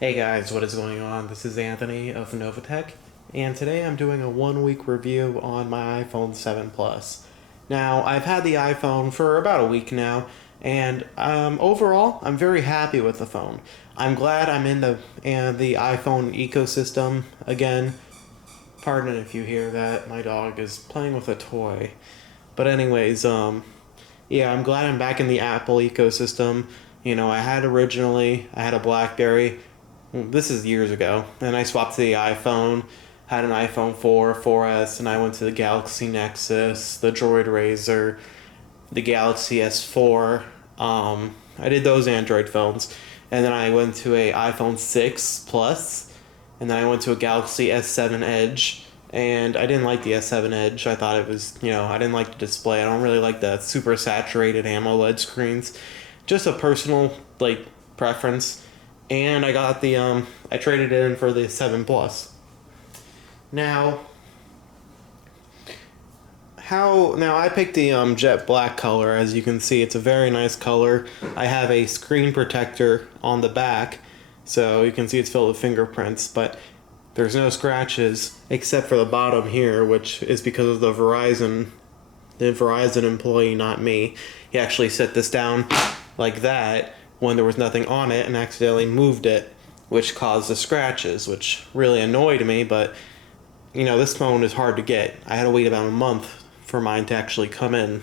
Hey guys, what is going on? This is Anthony of Novatech, and today I'm doing a 1 week review on my iPhone 7 Plus. Now, I've had the iPhone for about a week now, and overall, I'm very happy with the phone. I'm glad I'm in the iPhone ecosystem again. Pardon if you hear that, my dog is playing with a toy. But anyways, yeah, I'm glad I'm back in the Apple ecosystem. I had a BlackBerry. This is years ago. Then I swapped to the iPhone, had an iPhone 4, 4S, and I went to the Galaxy Nexus, the Droid Razr, the Galaxy S4. I did those Android phones. And then I went to a iPhone 6 Plus, and then I went to a Galaxy S7 Edge. And I didn't like the S7 Edge. I thought it was, I didn't like the display. I don't really like the super saturated AMOLED screens. Just a personal, preference. And I got I traded it in for the 7 Plus. Now, I picked the jet black color. As you can see, it's a very nice color. I have a screen protector on the back, so you can see it's filled with fingerprints, but there's no scratches except for the bottom here, which is because of the Verizon employee, not me. He actually set this down like that when there was nothing on it and accidentally moved it, which caused the scratches, which really annoyed me. But this phone is hard to get. I had to wait about a month for mine to actually come in.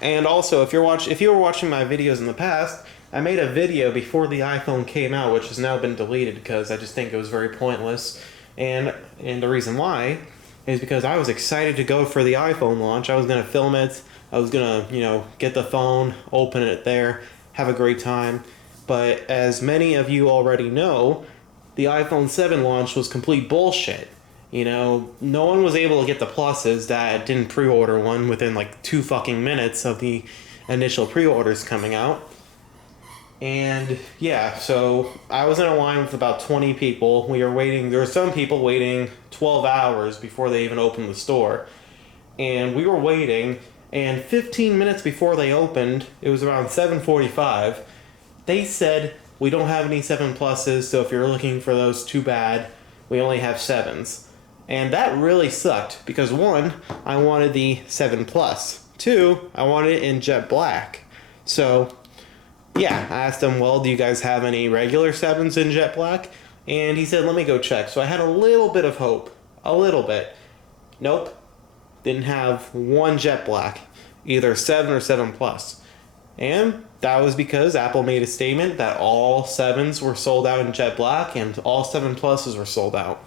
And also, if you were watching my videos in the past, I made a video before the iPhone came out, which has now been deleted because I just think it was very pointless. And the reason why is because I was excited to go for the iPhone launch. I was gonna film it. I was gonna, get the phone, open it there, have a great time. But as many of you already know, the iPhone 7 launch was complete bullshit. No one was able to get the pluses that didn't pre-order one within 2 fucking minutes of the initial pre-orders coming out. And yeah, so I was in a line with about 20 people. There were some people waiting 12 hours before they even opened the store. And we were waiting, and 15 minutes before they opened, it was around 7:45, they said, "We don't have any 7 Pluses, so if you're looking for those, too bad. We only have 7s." And that really sucked, because 1, I wanted the 7 Plus. 2, I wanted it in jet black. So yeah, I asked him, "Well, do you guys have any regular 7s in jet black?" And he said, "Let me go check." So I had a little bit of hope. A little bit. Nope. Didn't have one jet black. Either 7 or 7 Plus. And that was because Apple made a statement that all 7s were sold out in jet black and all 7 Pluses were sold out.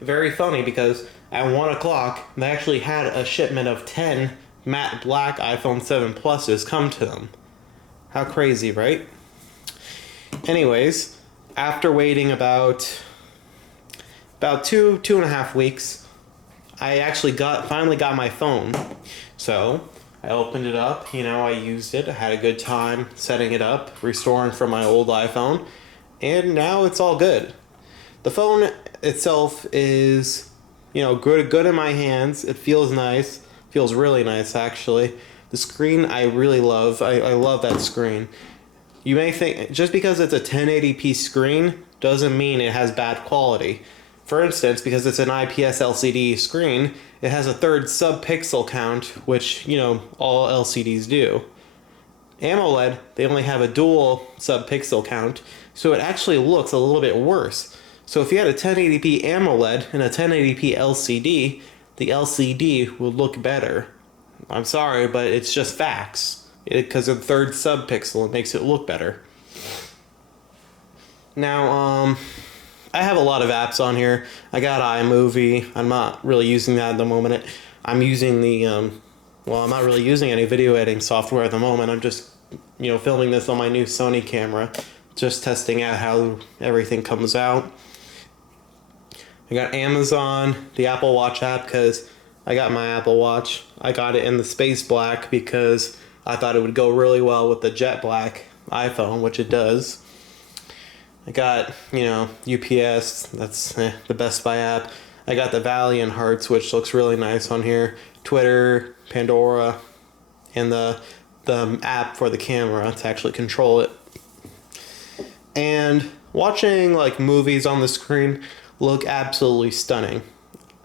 Very funny, because at 1 o'clock, they actually had a shipment of 10 matte black iPhone 7 Pluses come to them. How crazy, right? Anyways, after waiting about 2.5 weeks, I actually finally got my phone. So I opened it up, I used it, I had a good time setting it up, restoring from my old iPhone, and now it's all good. The phone itself is, good in my hands. It feels nice, feels really nice actually. The screen I really love. I love that screen. You may think just because it's a 1080p screen doesn't mean it has bad quality. For instance, because it's an IPS LCD screen, it has a 3rd sub-pixel count, which, all LCDs do. AMOLED, they only have a dual sub-pixel count, so it actually looks a little bit worse. So if you had a 1080p AMOLED and a 1080p LCD, the LCD would look better. I'm sorry, but it's just facts. Because of the 3rd sub-pixel, it makes it look better. Now, I have a lot of apps on here. I got iMovie. I'm not really using that at the moment. I'm using I'm not really using any video editing software at the moment. I'm just, filming this on my new Sony camera. Just testing out how everything comes out. I got Amazon, the Apple Watch app, because I got my Apple Watch. I got it in the space black because I thought it would go really well with the jet black iPhone, which it does. I got, UPS, that's the Best Buy app. I got the Valiant Hearts, which looks really nice on here. Twitter, Pandora, and the app for the camera to actually control it. And watching like movies on the screen look absolutely stunning.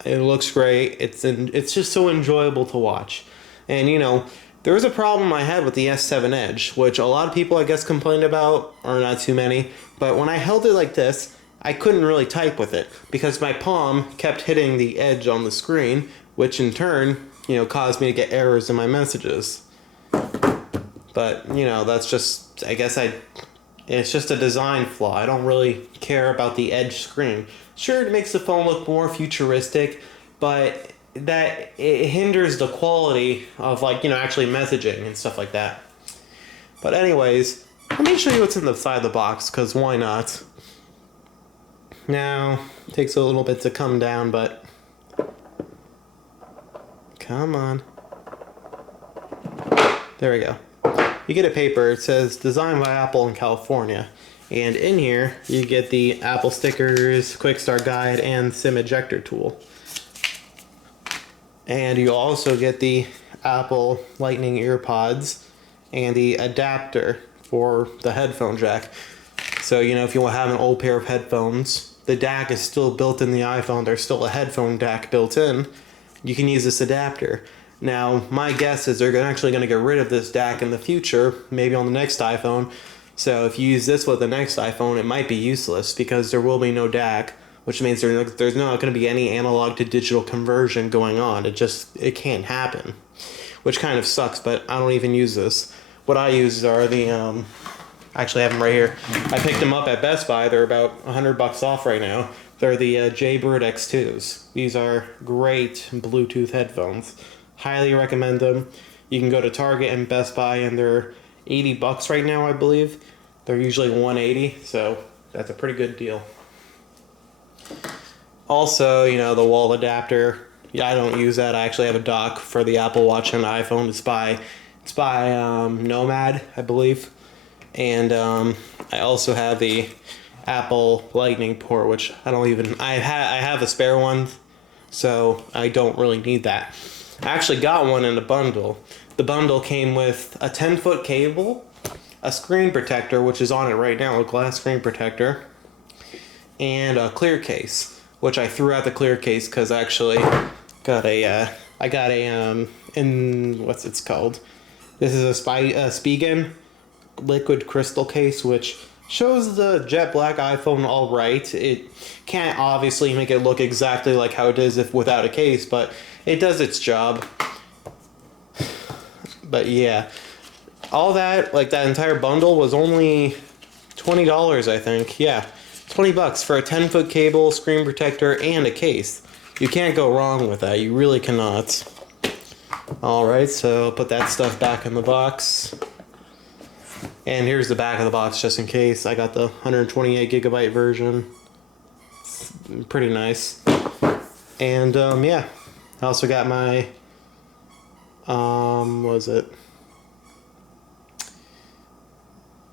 It looks great. It's just so enjoyable to watch. And you know, there was a problem I had with the S7 Edge, which a lot of people I guess complained about, or not too many. But when I held it like this, I couldn't really type with it because my palm kept hitting the edge on the screen, which in turn, you know, caused me to get errors in my messages. But you know, that's just it's just a design flaw. I don't really care about the edge screen. Sure, it makes the phone look more futuristic, but that it hinders the quality of like, you know, actually messaging and stuff like that. But anyways, let me show you what's in the side of the box, because why not? Now, it takes a little bit to come down, but come on. There we go. You get a paper. It says designed by Apple in California. And in here, you get the Apple stickers, quick start guide, and SIM ejector tool. And you also get the Apple Lightning earpods and the adapter for the headphone jack. So, you know, if you want to have an old pair of headphones, the DAC is still built in the iPhone. There's still a headphone DAC built in. You can use this adapter. Now, my guess is they're actually going to get rid of this DAC in the future, maybe on the next iPhone. So if you use this with the next iPhone, it might be useless because there will be no DAC, which means there's not going to be any analog to digital conversion going on. It can't happen, which kind of sucks, but I don't even use this. What I use are the, actually I have them right here. I picked them up at Best Buy. They're about $100 off right now. They're the Jaybird X2s. These are great Bluetooth headphones. Highly recommend them. You can go to Target and Best Buy, and they're $80 right now, I believe. They're usually $180, so that's a pretty good deal. Also, you know, the wall adapter. Yeah, I don't use that. I actually have a dock for the Apple Watch and iPhone. It's by Nomad, I believe. And I also have the Apple Lightning port, which I have a spare one, so I don't really need that. I actually got one in a bundle. The bundle came with a 10-foot cable, a screen protector, which is on it right now, a glass screen protector, and a clear case, which I threw out the clear case because I actually got what's it's called? This is a Spigen liquid crystal case, which shows the jet black iPhone all right. It can't obviously make it look exactly like how it is without a case, but it does its job. But yeah, all that, like that entire bundle was only $20, I think. Yeah, $20 for a 10-foot cable, screen protector, and a case. You can't go wrong with that. You really cannot. Alright, so put that stuff back in the box. And here's the back of the box just in case. I got the 128 gigabyte version. It's pretty nice. And yeah, I also got my what was it?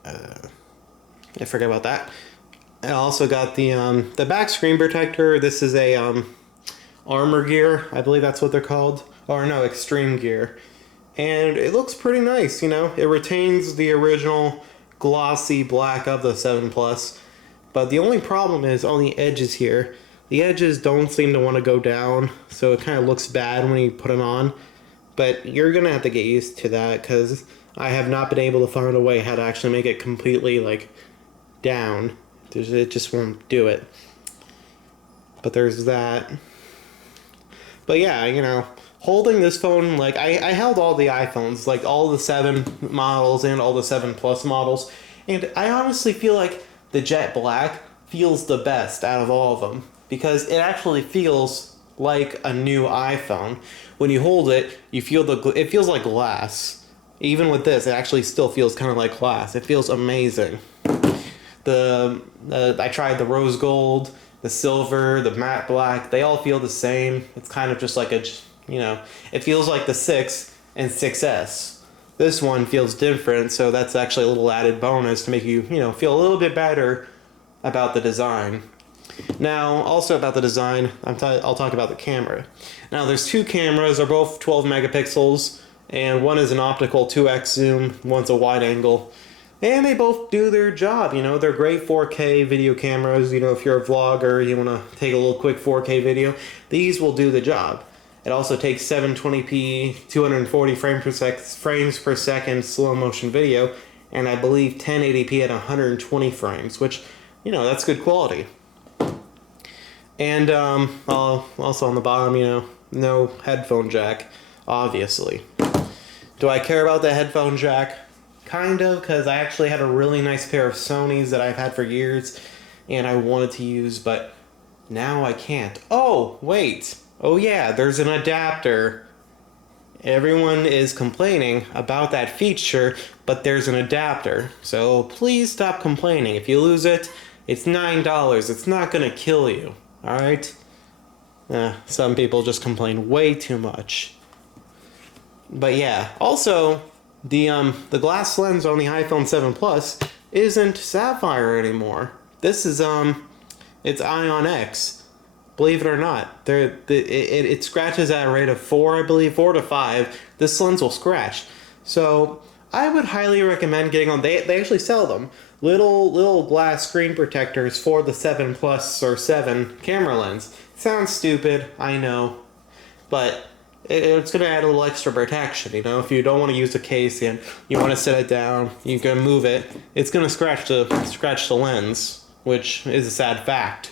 I forget about that. I also got the back screen protector. This is a Armor Gear, I believe that's what they're called. Or no, Extreme Gear. And it looks pretty nice, you know. It retains the original glossy black of the 7 Plus. But the only problem is on the edges here. The edges don't seem to want to go down, so it kind of looks bad when you put it on. But you're going to have to get used to that because I have not been able to find a way how to actually make it completely, like, down. It just won't do it. But there's that. But yeah, you know, holding this phone, like, I held all the iPhones, like, all the 7 models and all the 7 Plus models. And I honestly feel like the Jet Black feels the best out of all of them. Because it actually feels like a new iPhone. When you hold it, you feel it feels like glass. Even with this, it actually still feels kind of like glass. It feels amazing. I tried the rose gold, the silver, the matte black. They all feel the same. It's kind of just like it feels like the 6 and 6S. This one feels different, so that's actually a little added bonus to make you, feel a little bit better about the design. Now, also about the design, I'll talk about the camera. Now, there's 2 cameras. They're both 12 megapixels, and one is an optical 2x zoom, one's a wide angle. And they both do their job, you know. They're great 4K video cameras. You know, if you're a vlogger, you want to take a little quick 4K video, these will do the job. It also takes 720p, 240 frames per second slow motion video, and I believe 1080p at 120 frames, which, you know, that's good quality. And also on the bottom, you know, no headphone jack, obviously. Do I care about the headphone jack? Kind of, because I actually had a really nice pair of Sonys that I've had for years, and I wanted to use, but now I can't. Oh, wait. Oh yeah, there's an adapter. Everyone is complaining about that feature, but there's an adapter. So please stop complaining. If you lose it, it's $9. It's not gonna kill you. Alright? Some people just complain way too much. But yeah, also, the glass lens on the iPhone 7 Plus isn't sapphire anymore. This is, it's Ion X. Believe it or not, it scratches at a rate of 4, I believe, 4 to 5. This lens will scratch. So I would highly recommend getting on. They actually sell them. Little glass screen protectors for the 7 Plus or 7 camera lens. Sounds stupid, I know, but it's going to add a little extra protection. You know, if you don't want to use a case and you want to set it down, you can move it. It's going to scratch the lens, which is a sad fact.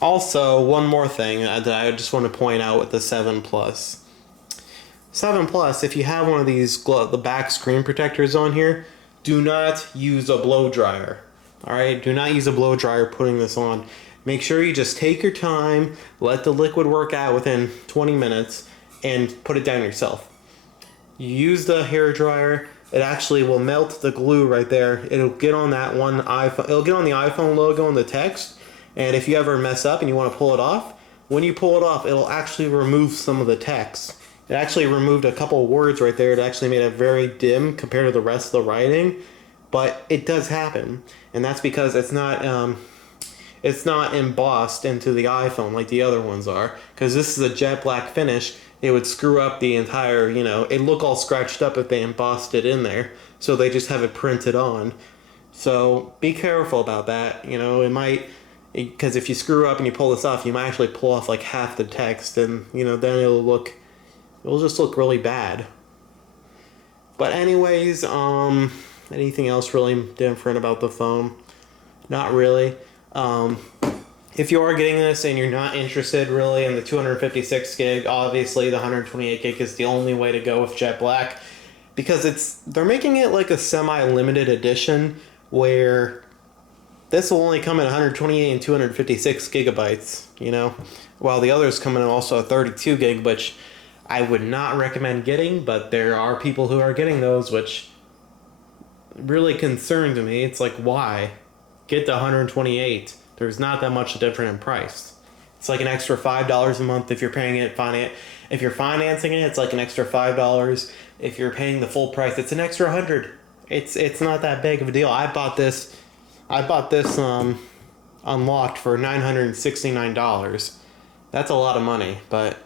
Also, one more thing that I just want to point out with the 7 Plus. 7 Plus, if you have one of these the back screen protectors on here, do not use a blow dryer. Alright, do not use a blow dryer putting this on. Make sure you just take your time, let the liquid work out within 20 minutes, and put it down yourself. You use the hair dryer, it actually will melt the glue right there. It'll get on that one iPhone, it'll get on the iPhone logo and the text, and if you ever mess up and you want to pull it off, when you pull it off, it'll actually remove some of the text. It actually removed a couple of words right there. It actually made it very dim compared to the rest of the writing, but it does happen, and that's because it's not embossed into the iPhone like the other ones are, because this is a jet black finish. It would screw up the entire, you know, it'd look all scratched up if they embossed it in there, so they just have it printed on. So be careful about that, you know. It might, because if you screw up and you pull this off, you might actually pull off like half the text, and, you know, then it'll just look really bad. But anyways, anything else really different about the phone? Not really. If you are getting this and you're not interested really in the 256 gig, obviously the 128 gig is the only way to go with Jet Black, because they're making it like a semi-limited edition where this will only come in 128 and 256 gigabytes, you know, while the others come in also a 32 gig, which I would not recommend getting, but there are people who are getting those, which really concerned me. It's like, why? Get the 128. There's not that much different in price. It's like an extra $5 a month if you're paying it. If you're financing it, it's like an extra $5. If you're paying the full price, it's an extra $100. It's not that big of a deal. I bought this unlocked for $969. That's a lot of money, but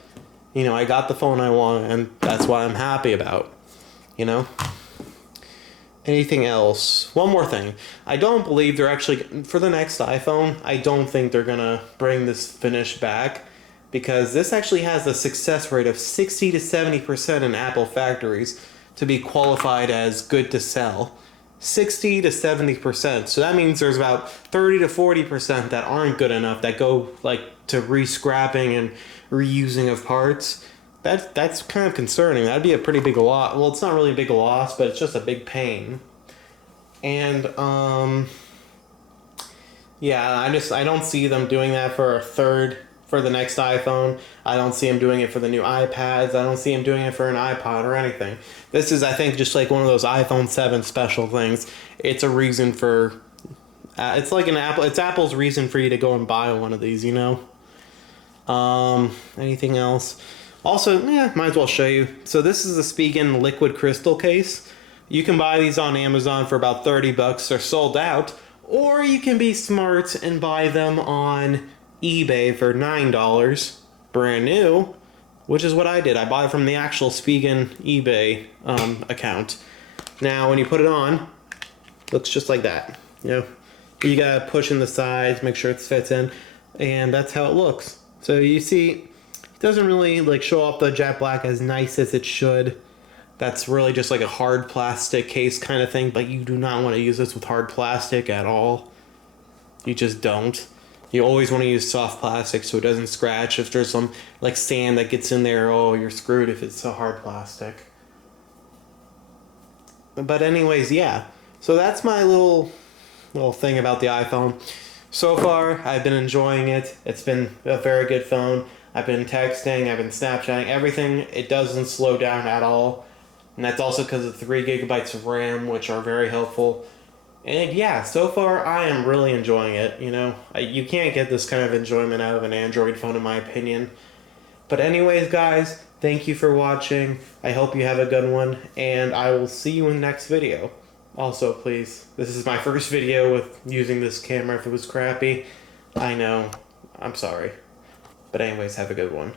you know, I got the phone I want, and that's what I'm happy about. You know? Anything else? One more thing. I don't believe they're actually, for the next iPhone, I don't think they're gonna bring this finish back, because this actually has a success rate of 60 to 70% in Apple factories to be qualified as good to sell. 60 to 70%. So that means there's about 30 to 40% that aren't good enough, that go like to re-scrapping and reusing of parts. That's kind of concerning. That'd be a pretty big loss. Well, it's not really a big loss, but it's just a big pain. And yeah, I don't see them doing that for the next iPhone. I don't see them doing it for the new iPads. I don't see them doing it for an iPod or anything. This is, I think, just like one of those iPhone 7 special things. It's a reason for, it's like it's Apple's reason for you to go and buy one of these, you know? Anything else? Also, might as well show you. So this is the Spigen liquid crystal case. You can buy these on Amazon for about $30. They're sold out. Or you can be smart and buy them on eBay for $9, brand new. which is what I did. I bought it from the actual Spigen eBay account. Now, when you put it on, it looks just like that. You know, you gotta push in the sides, make sure it fits in, and that's how it looks. So you see, it doesn't really like show off the jet black as nice as it should. That's really just like a hard plastic case kind of thing, but you do not want to use this with hard plastic at all. You just don't. You always want to use soft plastic so it doesn't scratch. If there's some like sand that gets in there, oh, you're screwed if it's a hard plastic. But anyways, yeah. So that's my little thing about the iPhone. So far, I've been enjoying it. It's been a very good phone. I've been texting, I've been Snapchatting, everything. It doesn't slow down at all. And that's also because of 3 gigabytes of RAM, which are very helpful. And yeah, so far I am really enjoying it. You know, you can't get this kind of enjoyment out of an Android phone in my opinion. But anyways, guys, thank you for watching. I hope you have a good one, and I will see you in the next video. Also, please, this is my first video with using this camera. If it was crappy, I know. I'm sorry. But anyways, have a good one.